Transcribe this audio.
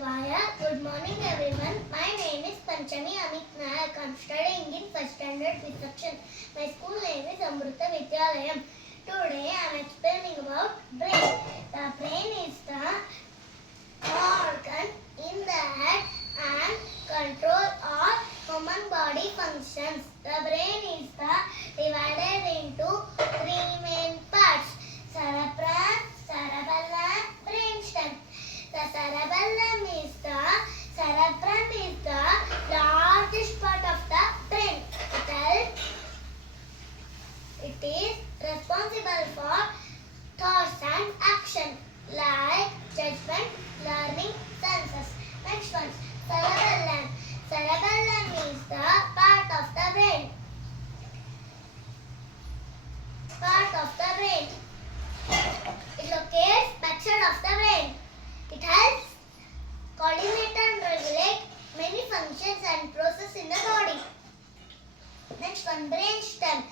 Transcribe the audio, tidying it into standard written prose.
Shivaya. Good morning everyone. My name is Panchami Amit Nayak. I am studying in first standard B section. My school name is Amrita Vidyalayam. Today I am explaining about brain. The brain is the organ in the head and control all human body functions. The brain is divided into three main parts: cerebrum, cerebellum, brainstem. The cerebellum is the largest part of the brain. It is responsible for thoughts and action like judgment, learning, senses. Next one, cerebellum. Cerebellum is the part of the brain. It locates backside of the brain. It helps coordinate and regulate many functions and processes in the body. Next one, brainstem.